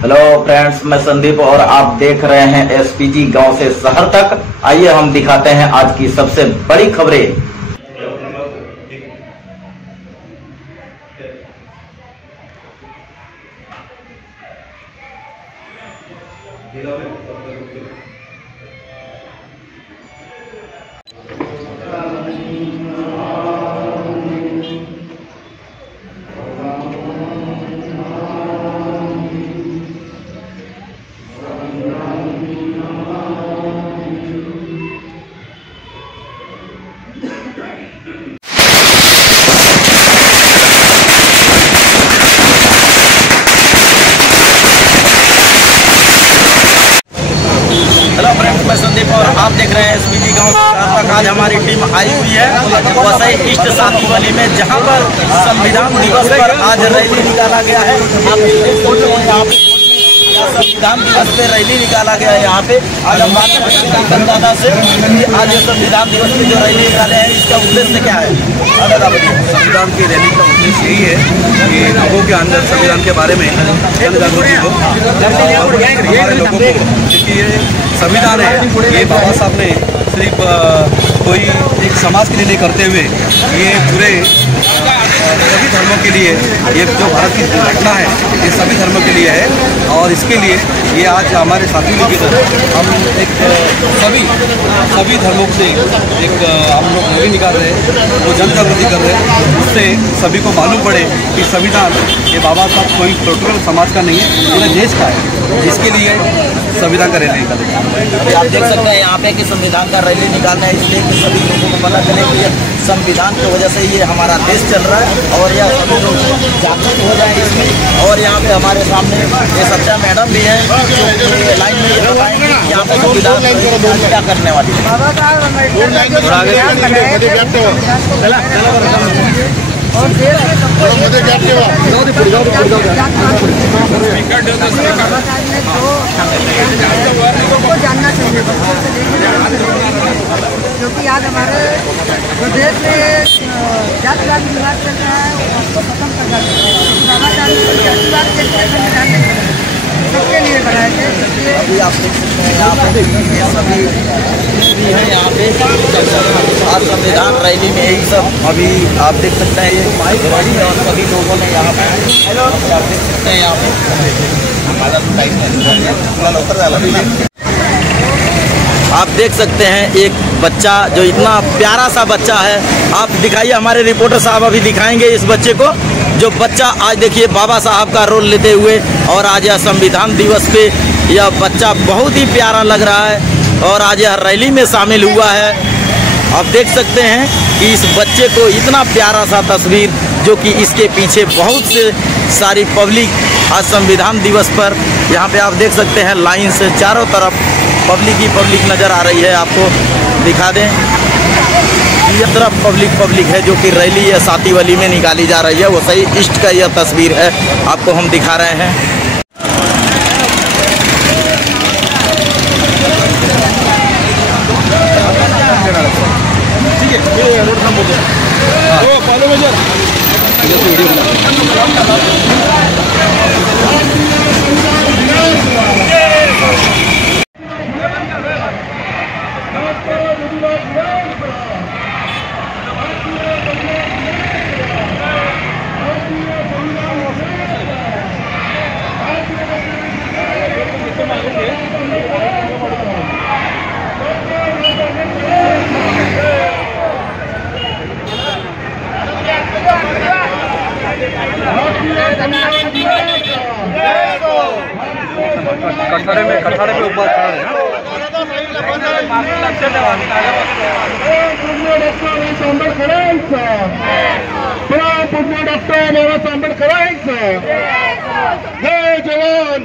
Hello friends, मैं संदीप और आप देख रहे हैं एसपीजी गांव से शहर तक। आइए हम दिखाते हैं आज की सबसे बड़ी खबरें। हेलो फ्रेंड्स, मैं संदीप और आप देख रहे हैं एसपीजी गांव तक। आज हमारी टीम आई हुई है वसई ईस्ट सातीवली में, जहां पर संविधान दिवस पर आज रैली निकाला गया है। आप संविधान दिवस पे रैली निकाला गया है। यहाँ पे आज हम बात करेंगे दादा से कि आज संविधान दिवस की जो रैली निकाले हैं, इसका उद्देश्य क्या है? संविधान की रैली का उद्देश्य यही है कि लोगों के अंदर संविधान के बारे में जन जागृति हो और हमारे लोगों को, क्योंकि ये संविधान है, ये बाबा साहब ने सिर्फ कोई एक समाज के लिए नहीं करते हुए ये पूरे सभी धर्मों के लिए, ये जो भारत की घटना है ये सभी धर्मों के लिए है। और इसके लिए ये आज हमारे साथी लोग हम एक सभी धर्मों से एक हम लोग रैली निकाल रहे हैं, वो जन जागृति कर रहे हैं, उससे सभी को मालूम पड़े कि संविधान ये बाबा साहब कोई पर्टिकुलर समाज का नहीं है, पूरे देश का है। इसके लिए संविधान का रैली निकाले। आप देख सकते हैं यहाँ पे कि संविधान का रैली निकालना है, इसलिए कि सभी लोगों को पता चले कि संविधान की वजह से ये हमारा देश चल रहा है और यह सभी लोग जागरूक हो जाए इसमें। और यहाँ पे हमारे सामने ये सच्चा मैडम भी है जो लाइन में ये बताएंगे कि यहाँ पे संविधान क्या करने वाली है। जानना चाहिए क्योंकि आज हमारे प्रदेश में जातिवाद विवाद चल रहा है, उसको खत्म करना चाहिए। जातिवाद के संविधान नहीं बना, सबके लिए बनाए थे। अभी आप देख सकते हैं यहाँ पे ये सभी है यहाँ पे आज संविधान रैली में यही सब अभी आप देख सकते हैं ये रैली और सभी लोगों ने यहाँ पे आप देख सकते हैं यहाँ पे आप देख सकते हैं एक बच्चा जो इतना प्यारा सा बच्चा है। आप दिखाइए, हमारे रिपोर्टर साहब अभी दिखाएंगे इस बच्चे को। जो बच्चा आज देखिए बाबा साहब का रोल लेते हुए और आज यह संविधान दिवस पे यह बच्चा बहुत ही प्यारा लग रहा है और आज यह रैली में शामिल हुआ है। आप देख सकते हैं कि इस बच्चे को इतना प्यारा सा तस्वीर, जो कि इसके पीछे बहुत से सारी पब्लिक आज संविधान दिवस पर यहाँ पे आप देख सकते हैं लाइन से चारों तरफ पब्लिक ही पब्लिक नज़र आ रही है। आपको दिखा दें, ये तरफ पब्लिक है जो कि रैली है सातीवली में निकाली जा रही है। वसई ईस्ट का यह तस्वीर है, आपको हम दिखा रहे हैं। कठारे पे ऊपर खड़ा है। जय जवान।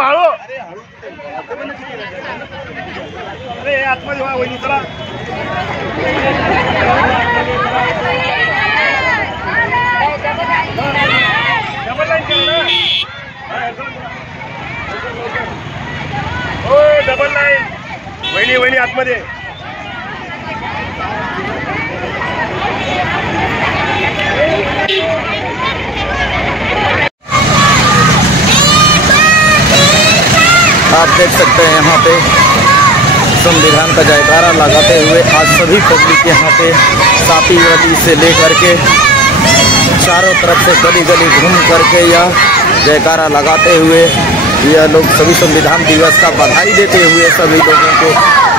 हळू अरे आतमध्ये वा वहिनी चला। डबल लाईन वहिनी आतमध्ये। आप देख सकते हैं यहाँ पे संविधान का जयकारा लगाते हुए आज सभी पब्लिक यहाँ पे सापी गली से लेकर के चारों तरफ से गली गली घूम करके यह जयकारा लगाते हुए यह लोग सभी संविधान दिवस का बधाई देते हुए सभी लोगों को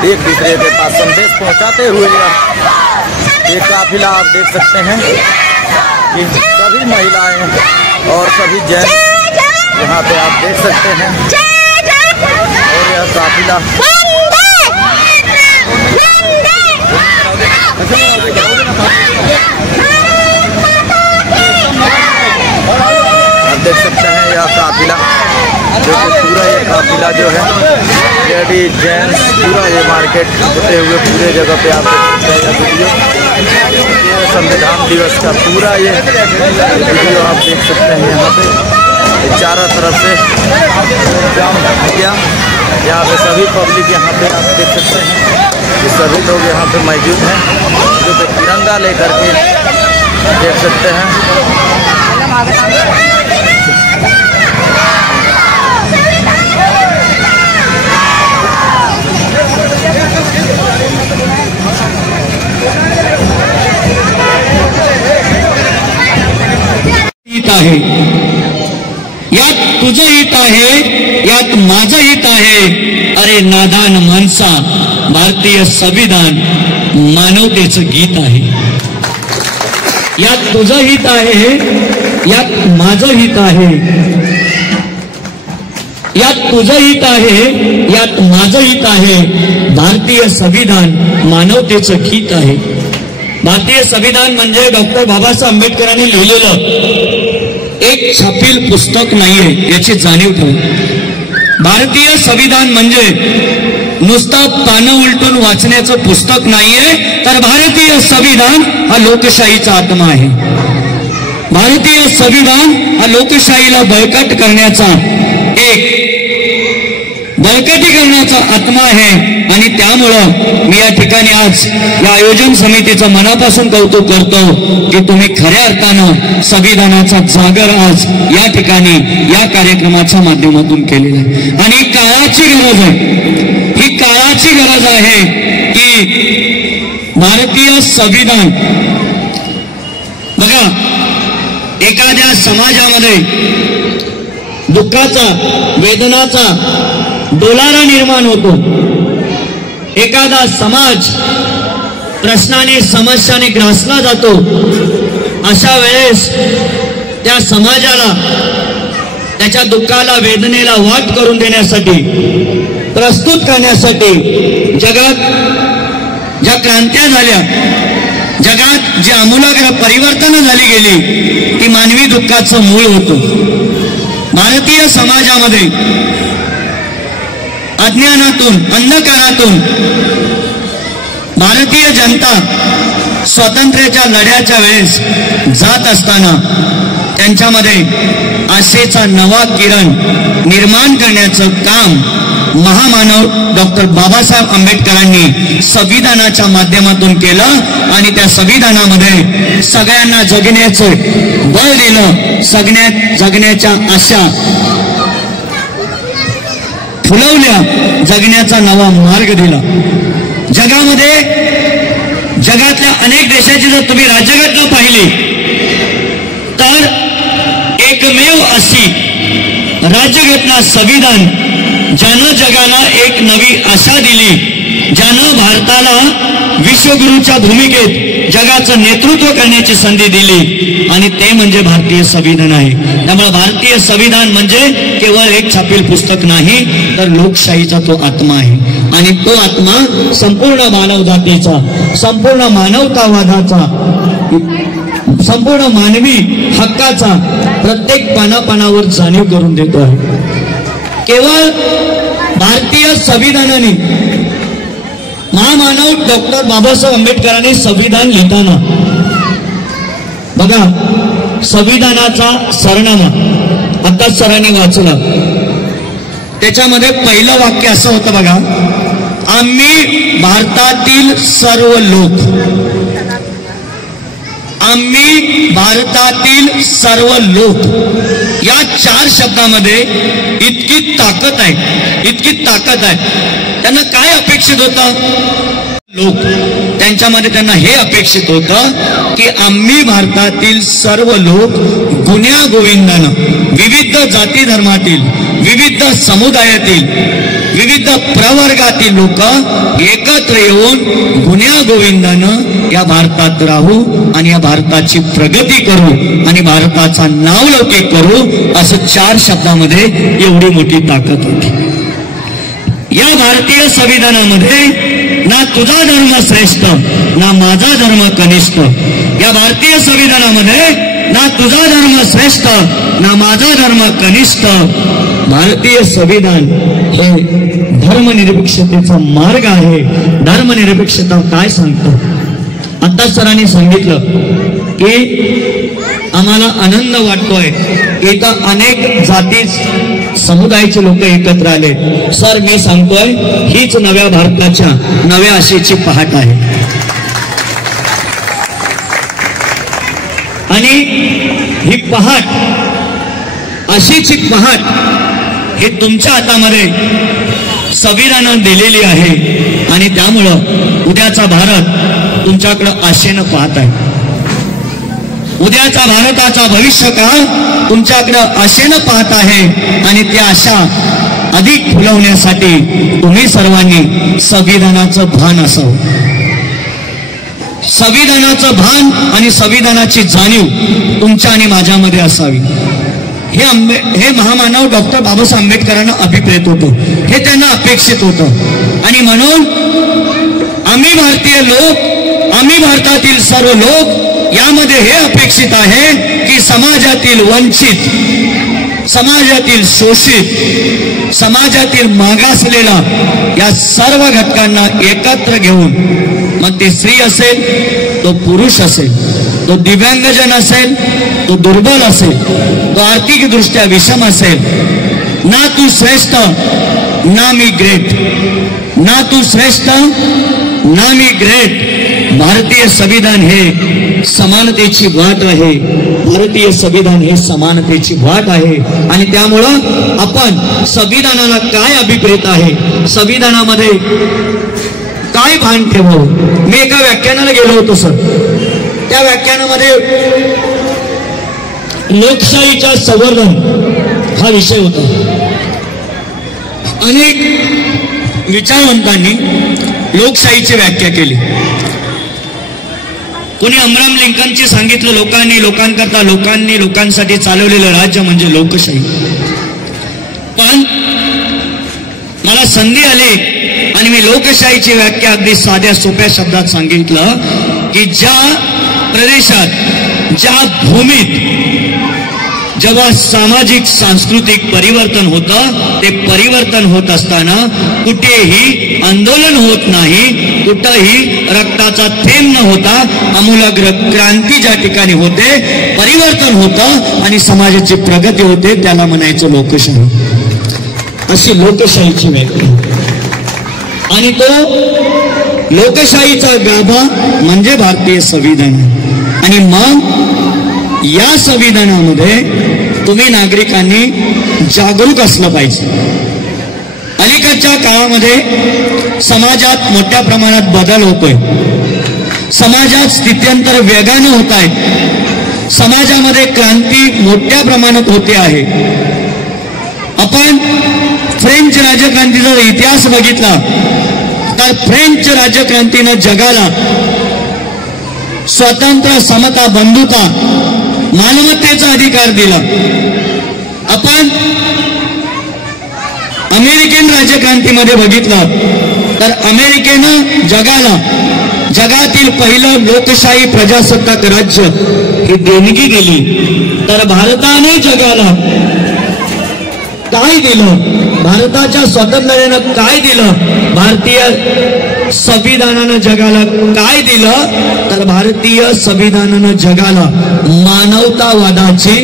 एक दूसरे के पास संदेश पहुंचाते हुए ये काफिला आप देख सकते हैं कि सभी महिलाएं और सभी जेंट्स यहाँ पे आप देख सकते हैं और यह काफिला आप देख सकते हैं यह काफिला जो कि पूरा ये काफिला जो है लेडीज जेंट्स पूरा ये मार्केट होते हुए पूरे जगह पे आप देख सकते हैं वीडियो संविधान दिवस का पूरा ये वीडियो आप देख सकते हैं यहाँ पे चारों तरफ से जाम हो गया। यहाँ पे सभी पब्लिक यहाँ पे आप देख सकते हैं कि सभी लोग यहाँ पे मौजूद हैं जो कि तिरंगा लेकर के देख सकते हैं। हित आहे, यात तुझं हित आहे, यात माझं हित आहे. अरे नादान माणसा, भारतीय संविधान मानवतेचं गीत आहे. यात तुझं हित आहे, यात माझं हित आहे. यात तुझं हित आहे, यात माझं हित आहे. भारतीय संविधान मानवतेचं गीत आहे. भारतीय संविधान म्हणजे डॉक्टर बाबासाहेब आंबेडकरांनी लिहिलेलं एक छापील पुस्तक नाहीये, याची जाणीव ठेवा. भारतीय संविधान म्हणजे नुसतं पानं उलटून वाचण्याचं पुस्तक नाहीये, तर भारतीय संविधान हा लोकशाहीचा आत्मा आहे. भारतीय संविधान हा लोकशाहीला बळकट करण्याचा बळकटीकरणाचा आत्मा आहे. आणि त्यामुळं मी या ठिकाणी आज या आयोजन समितीचं मनापासून कौतुक करतो की तुम्ही खऱ्या अर्थानं संविधानाचा जागर आज या ठिकाणी या कार्यक्रमाच्या माध्यमातून केलेला आहे. आणि काळाची गरज आहे, ही काळाची गरज आहे की भारतीय संविधान बघा, एखाद्या समाजामध्ये दुःखाचा वेदनाचा डोलारा निर्माण होतो. एखादा समाज प्रश्नाने समस्याने ग्रासला जातो. अशा वेळेस त्या समाजाला त्याच्या दुःखाला वेदनेला वाट करून देण्यासाठी, प्रस्तुत करण्यासाठी जगात ज्या क्रांत्या झाल्या, जगात जी आमूलाग्र परिवर्तनं झाली गेली, ती मानवी दुःखाचं मूळ होतं. भारतीय समाजामध्ये अज्ञानातून, अंधकारातून भारतीय जनता स्वातंत्र्याच्या लढ्याच्या वेळेस जात असताना त्यांच्यामध्ये आशेचा नवा किरण निर्माण करण्याचं काम महामानव डॉक्टर बाबासाहेब आंबेडकरांनी संविधानाच्या माध्यमातून केलं. आणि त्या संविधानामध्ये सगळ्यांना जगण्याचं बळ दिलं, जगण्याच्या आशा फुलवल्या, जगण्याचा नवा मार्ग दिला. जगातल्या अनेक देशाची जर तुम्ही राज्यघटना पाहिली तर एकमेव अशी राज्यघटना संविधान ज्यानं जगाला एक नवी आशा दिली, ज्यानं भारताला विश्वगुरूच्या भूमिकेत जगाचं नेतृत्व करण्याची संधी दिली, आणि ते म्हणजे भारतीय संविधान आहे. त्यामुळे भारतीय संविधान म्हणजे केवळ एक छापील पुस्तक नाही, तर लोकशाहीचा तो आत्मा आहे. आणि तो आत्मा संपूर्ण मानवजातीचा, संपूर्ण मानवतावादाचा, संपूर्ण मानवी हक्काचा प्रत्येक पानापानावर जाणीव करून देतो आहे. केवळ भारतीय संविधानाने, महामानव डॉक्टर बाबासाहेब आंबेडकरांनी संविधान लिहिताना बघा, संविधानाचा सरनामा आता सरांनी वाचला, त्याच्यामध्ये पहिलं वाक्य असं होतं बघा, आम्ही भारतातील सर्व लोक, आम्ही भारतातील सर्व लोक, या 4 शब्दामध्ये इतकी ताकद आहे. त्यांना काय अपेक्षित होतं? लोक, त्यांच्यामध्ये त्यांना हे अपेक्षित होतं की आम्ही भारतातील सर्व लोक गुण्या गोविंदानं, विविध जाती धर्मातील, विविध समुदायातील, विविध प्रवर्गातील लोक एकत्र येऊन गुण्या गोविंदानं या भारतात राहू आणि या भारताची प्रगती करू आणि भारताचा नावलौकिक करू, असं 4 शब्दामध्ये एवढी मोठी ताकद होती. या भारतीय संविधानामध्ये ना तुझा धर्म श्रेष्ठ ना माझा धर्म कनिष्ठ. या भारतीय संविधानामध्ये ना तुझा धर्म श्रेष्ठ ना माझा धर्म कनिष्ठ. भारतीय संविधान हे धर्मनिरपेक्षतेचा मार्ग आहे. धर्मनिरपेक्षता काय सांगतो? आता सरांनी सांगितलं की आम्हाला आनंद वाटतोय, इथं अनेक जाती समुदायाचे लोक एकत्र आले. सर, मी सांगतोय हीच नव्या भारताच्या नव्या आशेची पहाट आहे. आणि ही पहाट, आशेची पहाट हे तुमच्या हातामध्ये संविधानानं दिलेली आहे. आणि त्यामुळं उद्याचा भारत तुमच्याकडं आशेनं पाहत आहे. उद्याचा भारताचा भविष्य काळ तुमच्याकडं आशेनं पाहत आहे. आणि त्या आशा अधिक फुलवण्यासाठी तुम्ही सर्वांनी संविधानाचं भान असावं. संविधानाचं भान आणि संविधानाची जाणीव तुमच्या आणि माझ्यामध्ये असावी. हे महामानव डॉक्टर बाबासाहेब आंबेडकरांना अभिप्रेत होतं, हे त्यांना अपेक्षित होतं. आणि म्हणून आम्ही भारतीय लोक, आम्ही भारतातील सर्व लोक यामध्ये हे अपेक्षित आहे की समाजातील वंचित, समाजातील शोषित, समाजातील मागासलेला या सर्व घटकांना एकत्र घेऊन, मग ते स्त्री असेल, तो पुरुष असेल, तो दिव्यांगजन असेल, तो दुर्बल असेल, तो आर्थिकदृष्ट्या विषम असेल, ना तू श्रेष्ठ ना मी ग्रेट, ना तू श्रेष्ठ ना मी ग्रेट. भारतीय संविधान हे समानतेची वाट आहे. भारतीय संविधान हे समानतेची वाट आहे. आणि त्यामुळं आपण संविधानाला काय अभिप्रेत आहे, संविधानामध्ये काय भान ठेवावं. मी एका व्याख्यानाला गेलो होतो सर. त्या व्याख्यानामध्ये लोकशाहीच्या संवर्धन हा विषय होता. अनेक विचारवंतांनी लोकशाहीची व्याख्या केली. कोणी अब्राहम लिंकनची सांगितलं, लोकांनी लोकांकरता, लोकांनी लोकांसाठी चालवलेलं राज्य म्हणजे लोकशाही. पण मला संधी आली आणि मी लोकशाहीची व्याख्या अगदी साध्या सोप्या शब्दात सांगितलं की ज्या प्रदेशात, ज्या भूमीत जेव्हा सामाजिक सांस्कृतिक परिवर्तन होतं, ते परिवर्तन होत असताना कुठेही आंदोलन होत नाही, कुठेही रक्ताचा थेंब न होता आमूलाग्र क्रांती ज्या ठिकाणी होते, परिवर्तन होतं आणि समाजाची प्रगती होते, त्याला म्हणायचं लोकशाही. अशी लोकशाहीची व्याख्या. आणि तो लोकशाहीचा गाभा म्हणजे भारतीय संविधान. आणि मग या संविधानामध्ये तुम्ही नागरिकांनी जागरूक असलं पाहिजे. अलीकडच्या काळामध्ये समाजात मोठ्या प्रमाणात बदल होतोय. समाजात स्थित्यंतर वेगानं होत आहे. समाजामध्ये क्रांती मोठ्या प्रमाणात होते आहे. आपण फ्रेंच राज्यक्रांतीचा इतिहास बघितला तर फ्रेंच राज्यक्रांतीनं जगाला स्वातंत्र्य, समता, बंधुता, मानवतेचा अधिकार दिला. आपण अमेरिकन राज्यक्रांतीमध्ये बघितलं तर अमेरिकेनं जगाला जगातील पहिलं लोकशाही प्रजासत्ताक राज्य ही देणगी दिली. तर भारताने जगाला काय दिलं? भारताच्या स्वातंत्र्यानं काय दिलं? भारतीय संविधानानं जगाला काय दिलं? तर भारतीय संविधानानं जगाला मानवतावादाची,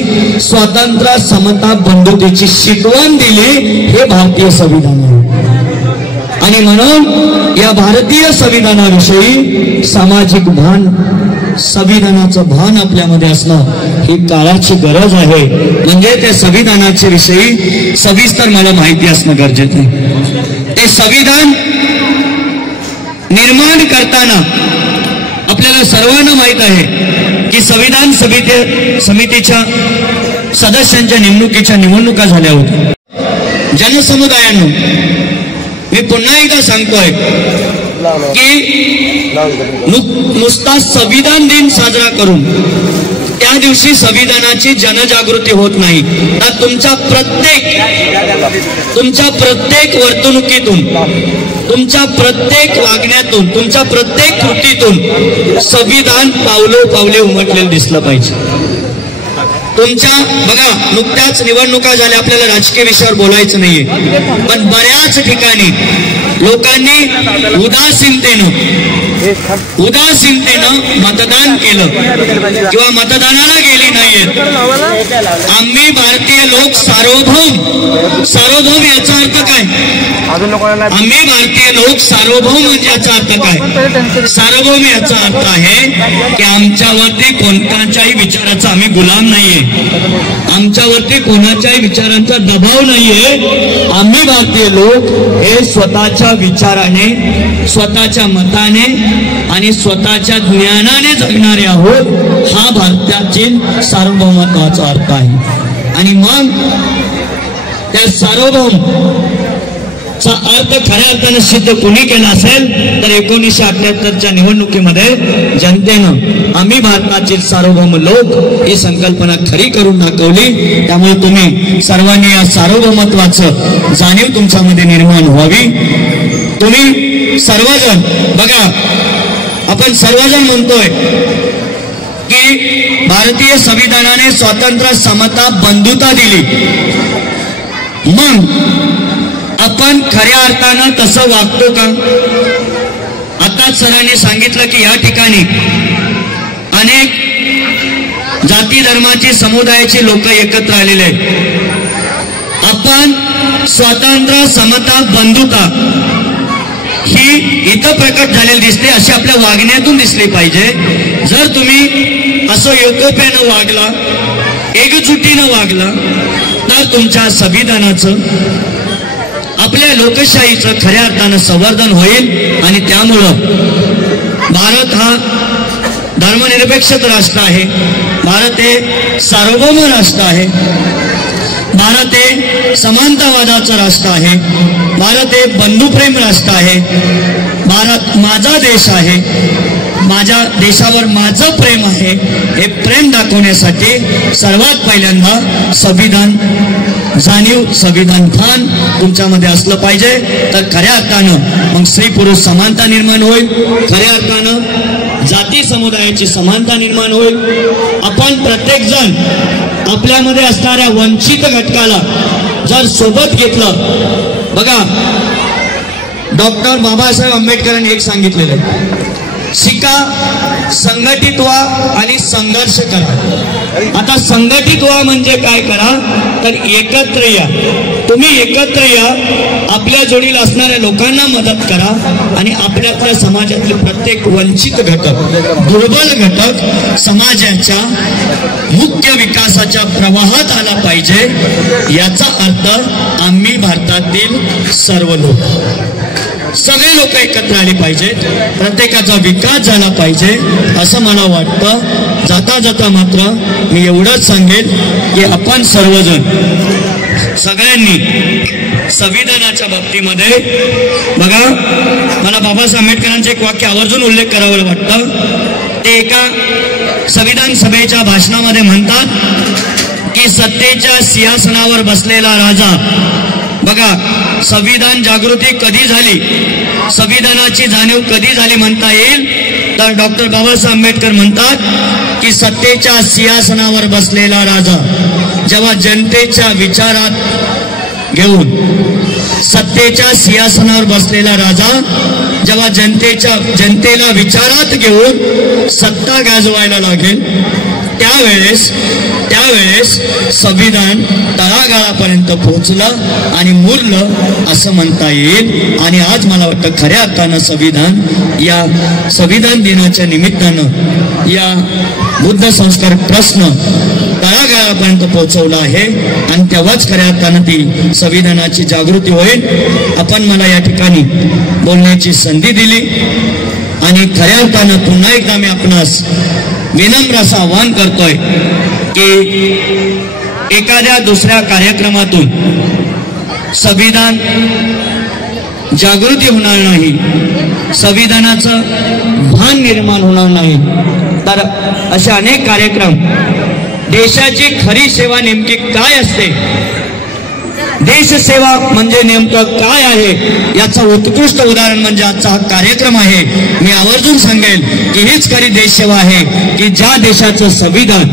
स्वातंत्र्य, समता, बंधुतेची शिकवण दिली. हे भारतीय संविधान आहे. आणि म्हणून या भारतीय संविधानाविषयी सामाजिक भान संविधानाचं भान आपल्यामध्ये असणं ही काळाची गरज आहे. म्हणजे त्या संविधानाच्या विषयी सविस्तर मला माहिती असणं गरजेचं आहे. ते संविधान निर्माण करताना आपल्याला सर्वांना माहित आहे की संविधान समितीच्या सदस्यांच्या निवडणुका झाल्या होत्या. जनसमुदायांनो, मी पुन्हा एकदा सांगतोय की नुसता संविधान दिन साजरा करून त्या दिवशी संविधानाची जनजागृती होत नाही, तर तुमच्या प्रत्येक वर्तणुकीतून, तुमच्या प्रत्येक वागण्यातून, तुमच्या प्रत्येक कृतीतून संविधान पावले उमटलेलं दिसलं पाहिजे. तुमच्या बघा, नुकत्याच निवडणुका झाल्या, आपल्याला राजकीय विषयावर बोलायचं नाहीये, पण बऱ्याच ठिकाणी लोकांनी उदासीनतेनं मतदान केलं किंवा मतदानाला गेली नाहीयेत. आम्ही भारतीय लोक सार्वभौम याचा अर्थ काय? आम्ही भारतीय लोक सार्वभौम याचा अर्थ काय? सार्वभौम याचा अर्थ आहे की आमच्यावरती कोणत्याच्याही विचाराचा आम्ही गुलाम नाहीये, आमच्यावरती कोणाच्याही विचारांचा दबाव नाहीये. आम्ही भारतीय लोक हे स्वतःच्या विचाराने, स्वतःच्या मताने आणि स्वतःच्या ज्ञानाने जगणारे आहोत. हा भारतातील सार्वभौमत्वाचा अर्थ आहे. आणि मग त्या सार्वभौमचा अर्थ खऱ्या अर्थाने सिद्ध कोणी केला असेल तर 1978च्या निवडणुकीमध्ये जनतेनं आम्ही भारतातील सार्वभौम लोक ही संकल्पना खरी करून दाखवली. त्यामुळे तुम्ही सर्वांनी या सार्वभौमत्वाचं जाणीव तुमच्यामध्ये निर्माण व्हावी. तुम्ही सर्वजण बघा, आपण सर्वजण म्हणतोय की भारतीय संविधानाने स्वातंत्र्य, समता, बंधुता दिली. मग आपण खऱ्या अर्थानं तसं वागतो का? आताच सरांनी सांगितलं की या ठिकाणी अनेक जाती धर्माची, समुदायाची लोक एकत्र आलेले आहेत. आपण स्वातंत्र्य, समता, बंधुता ही इथं प्रकट झालेली दिसते, अशी आपल्या वागण्यातून दिसली पाहिजे. जर तुम्ही असं एकोप्यानं वागला, एकजुटीनं वागला, तर तुमच्या संविधानाचं, आपल्या लोकशाहीचं खऱ्या अर्थानं संवर्धन होईल. आणि त्यामुळं भारत हा धर्मनिरपेक्ष राष्ट्र आहे, भारत हे सार्वभौम राष्ट्र आहे, भारत हे समानतावादाचं राष्ट्र आहे, भारत हे बंधुप्रेम राष्ट्र आहे, भारत माझा देश आहे, माझ्या देशावर माझं प्रेम आहे. हे प्रेम दाखवण्यासाठी सर्वात पहिल्यांदा संविधान जाणीव, संविधान भान तुमच्यामध्ये असलं पाहिजे. तर खऱ्या अर्थानं मग स्त्री पुरुष समानता निर्माण होईल, खऱ्या अर्थानं जाती समुदायाची समानता निर्माण होईल. आपण प्रत्येक जण आपल्यामध्ये असणाऱ्या वंचित घटकाला जर सोबत घेतलं, बघा डॉक्टर बाबासाहेब आंबेडकरांनी एक सांगितलेलं आहे, शिका, संघटित व्हा आणि संघर्ष करा. आता संघटित व्हा म्हणजे काय करा, तर एकत्र या. तुम्ही एकत्र या, आपल्या जोडीला असणाऱ्या लोकांना मदत करा आणि आपल्या समाजातले प्रत्येक वंचित घटक, दुर्बल घटक समाजाच्या मुख्य विकासाच्या प्रवाहात आला पाहिजे. याचा अर्थ आम्ही भारतातील सर्व लोक, सगळे लोक एकत्र आले पाहिजेत, प्रत्येकाचा विकास झाला पाहिजे असं मला वाटतं. जाता जाता मात्र मी एवढंच सांगेन की आपण सर्वजण सगळ्यांनी संविधानाच्या बाबतीमध्ये बघा, मला बाबासाहेब आंबेडकरांचे एक वाक्य आवर्जून उल्लेख करावं वाटतं. ते एका संविधान सभेच्या भाषणामध्ये म्हणतात की सत्तेच्या सिंहासनावर बसलेला राजा, बघा संविधान जागृती कधी झाली, संविधानाची जाणीव कधी झाली म्हणता येईल तर डॉक्टर बाबासाहेब आंबेडकर म्हणतात की सत्तेच्या सिंहासनावर बसलेला राजा जेव्हा जनतेच्या विचारात घेऊन, सत्तेच्या सिंहासनावर बसलेला राजा जेव्हा जनतेला विचारात घेऊन सत्ता गाजवायला लागेल त्यावेळेस संविधान तळागाळापर्यंत पोहोचलं आणि मुरलं असं म्हणता येईल। आणि आज मला वाटतं खऱ्या अर्थानं संविधान, या संविधान दिनाच्या निमित्तानं या बुद्ध संस्कार प्रश्न तळागाळापर्यंत पोहोचवला आहे आणि तेव्हाच खऱ्या अर्थानं ती संविधानाची जागृती होईल। आपण मला या ठिकाणी बोलण्याची संधी दिली आणि खऱ्या अर्थानं पुन्हा एकदा मी आपणास विनम्र असं आवाहन करतोय की एखाद्या दुसऱ्या कार्यक्रमातून संविधान जागृती होणार नाही, संविधानाचं भान निर्माण होणार नाही, तर असे अनेक कार्यक्रम, देशाची खरी सेवा नेमकी काय असते, देशसेवा म्हणजे नेमकं काय आहे याचं उत्कृष्ट उदाहरण म्हणजे आजचा हा कार्यक्रम आहे। मी आवर्जून सांगेल की हीच खरी देशसेवा आहे की ज्या देशाचं संविधान,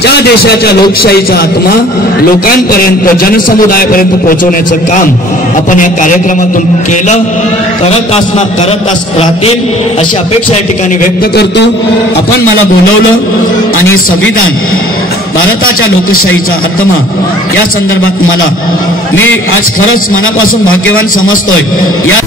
ज्या देशाच्या लोकशाहीचा आत्मा लोकांपर्यंत, जनसमुदायापर्यंत पोहोचवण्याचं काम आपण या कार्यक्रमातून केलं, करत राहतील अशी अपेक्षा या ठिकाणी व्यक्त करतो। आपण मला बोलवलं आणि संविधान, भारताच्या लोकशाहीचा आत्मा या संदर्भात मी आज खरंच मनापासून भाग्यवान समजतोय। या